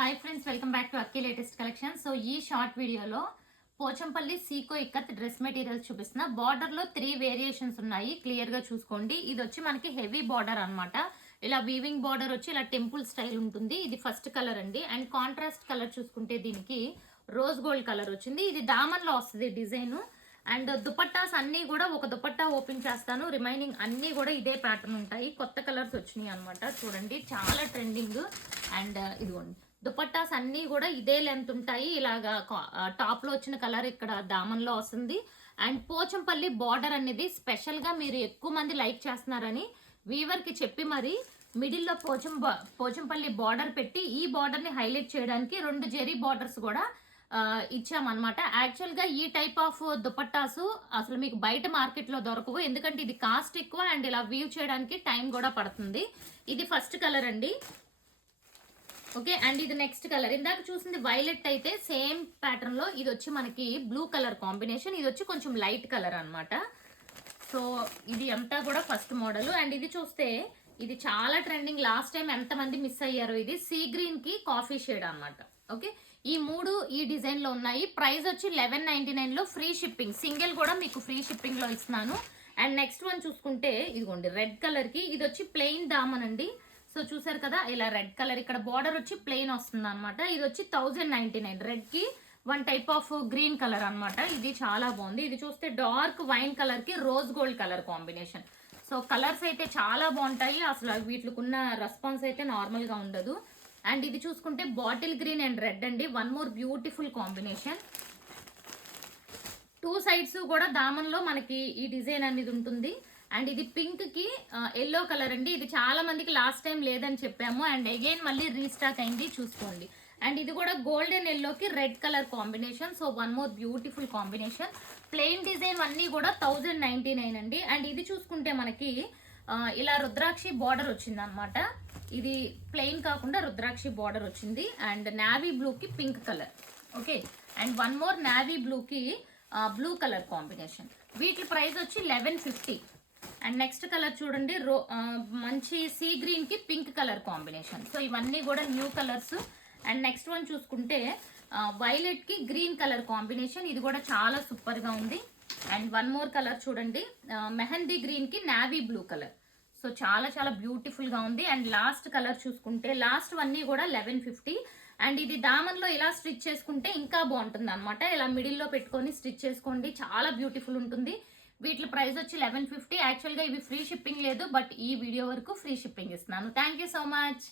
Hi friends, welcome back to Akki latest collection. So ఈ short వీడియోలో Pochampally Seeko ikat dress materials చూపిస్తున్నా. Border లో 3 variations ఉన్నాయి, క్లియర్ గా చూసుకోండి. ఇది వచ్చి మనకి హెవీ బార్డర్ అన్నమాట. ఇలా వీవింగ్ బార్డర్ వచ్చి ఇలా టెంపుల్ స్టైల్ ఉంటుంది. ఇది ఫస్ట్ కలర్ అండి. అండ్ కాంట్రాస్ట్ కలర్ చూసుకుంటే దీనికి రోజ్ గోల్డ్ కలర్ వచ్చింది. ఇది దామన్ లో వస్తుంది డిజైన్. అండ్ దుపట్టాస్ అన్ని కూడా ఒక దుపట్టా ఓపెన్ చేస్తాను, రిమైనింగ్ అన్ని కూడా ఇదే ప్యాటర్న్ ఉంటాయి. కొత్త కలర్స్ వచ్చినాయి అనమాట. చూడండి, చాలా ట్రెండింగ్. అండ్ ఇదిగోండి, దుపట్టాస్ అన్ని కూడా ఇదే లెంత్ ఉంటాయి. ఇలాగా టాప్ లో వచ్చిన కలర్ ఇక్కడ దామన్ లో వస్తుంది. అండ్ పోచంపల్లి బార్డర్ అనేది స్పెషల్ గా మీరు ఎక్కువ మంది లైక్ చేస్తున్నారని వీవర్ కి చెప్పి మరి మిడిల్ లో పోచంపల్లి బార్డర్ పెట్టి ఈ బార్డర్ ని హైలైట్ చేయడానికి 2 జెరీ బార్డర్స్ కూడా ఇచ్చామన్నమాట. యాక్చువల్ గా ఈ టైప్ ఆఫ్ దుపట్టాసు అసలు మీకు బయట మార్కెట్ లో దొరకవు, ఎందుకంటే ఇది కాస్ట్ ఎక్కువ అండ్ ఇలా వీవ్ చేయడానికి టైం కూడా పడుతుంది. ఇది ఫస్ట్ కలర్ అండి. ఓకే, అండ్ ఇది నెక్స్ట్ కలర్. ఇందాక చూసింది వైలెట్ అయితే సేమ్ ప్యాటర్న్ లో ఇది వచ్చి మనకి బ్లూ కలర్ కాంబినేషన్. ఇది వచ్చి కొంచెం లైట్ కలర్ అన్నమాట. సో ఇది అంతా కూడా ఫస్ట్ మోడల్. అండ్ ఇది చూస్తే ఇది చాలా ట్రెండింగ్. లాస్ట్ టైం ఎంతమంది మిస్ అయ్యారు. ఇది సీ గ్రీన్ కి కాఫీ షేడ్ అన్నమాట. ఓకే, ఈ 3 ఈ డిజైన్ లో ఉన్నాయి. ప్రైస్ వచ్చి 1199 లో ఫ్రీ షిప్పింగ్. సింగిల్ కూడా మీకు ఫ్రీ షిప్పింగ్ లో ఇస్తున్నాను. అండ్ నెక్స్ట్ వన్ చూసుకుంటే ఇదిగోండి, రెడ్ కలర్ కి ఇది వచ్చి ప్లెయిన్ దామన్ అండి. సో చూసారు కదా, ఇలా రెడ్ కలర్ ఇక్కడ బార్డర్ వచ్చి ప్లెయిన్ వస్తుంది అనమాట. ఇది వచ్చి 1099. రెడ్ కి 1 టైప్ ఆఫ్ గ్రీన్ కలర్ అనమాట. ఇది చాలా బాగుంది. ఇది చూస్తే డార్క్ వైన్ కలర్ కి rose gold colour combination. So colours అయితే చాలా బాగుంటాయి. అసలు వీటికున్న రెస్పాన్స్ అయితే నార్మల్ గా ఉండదు. అండ్ ఇది చూసుకుంటే బాటిల్ గ్రీన్ అండ్ రెడ్ అండి. 1 మోర్ బ్యూటిఫుల్ కాంబినేషన్. 2 సైడ్స్ కూడా దామన్ లో మనకి ఈ డిజైన్ అనేది ఉంటుంది. అండ్ ఇది పింక్ కి ఎల్లో కలర్ అండి. ఇది చాలా మందికి లాస్ట్ టైం లేదని చెప్పాము అండ్ అగైన్ మళ్ళీ రీస్టాక్ అయింది, చూసుకోండి. అండ్ ఇది కూడా గోల్డెన్ ఎల్లోకి red colour combination. So 1 more beautiful combination. Plain design అన్ని కూడా 1099 అండి. అండ్ ఇది చూసుకుంటే మనకి ఇలా రుద్రాక్షి బార్డర్ వచ్చింది అనమాట. ఇది ప్లెయిన్ కాకుండా రుద్రాక్షి బార్డర్ వచ్చింది. అండ్ నావీ బ్లూ కి pink colour. Okay, and 1 more navy blue కి బ్లూ కలర్ కాంబినేషన్. వీటి ప్రైస్ వచ్చి 1150. అండ్ నెక్స్ట్ కలర్ చూడండి, మంచి సీ గ్రీన్ కి పింక్ కలర్ కాంబినేషన్. సో ఇవన్నీ కూడా new colours. And next one చూసుకుంటే వైలెట్ కి గ్రీన్ కలర్ కాంబినేషన్. ఇది కూడా చాలా సూపర్ గా ఉంది. అండ్ 1 మోర్ కలర్ చూడండి, మెహందీ గ్రీన్ కి నావీ బ్లూ కలర్. సో చాలా చాలా బ్యూటిఫుల్ గా ఉంది. అండ్ లాస్ట్ కలర్ చూసుకుంటే లాస్ట్ అన్నీ కూడా 1150. అండ్ ఇది దామన్ లో ఇలా స్టిచ్ చేసుకుంటే ఇంకా బాగుంటుంది అనమాట. ఇలా మిడిల్ లో పెట్టుకొని స్టిచ్ చేసుకోండి, చాలా బ్యూటిఫుల్ ఉంటుంది. వీటి ప్రైస్ వచ్చి 1150. యాక్చువల్ గా ఇవి ఫ్రీ షిప్పింగ్ లేదు, బట్ ఈ వీడియో వరకు ఫ్రీ షిప్పింగ్ ఇస్తున్నాను. Thank you so much.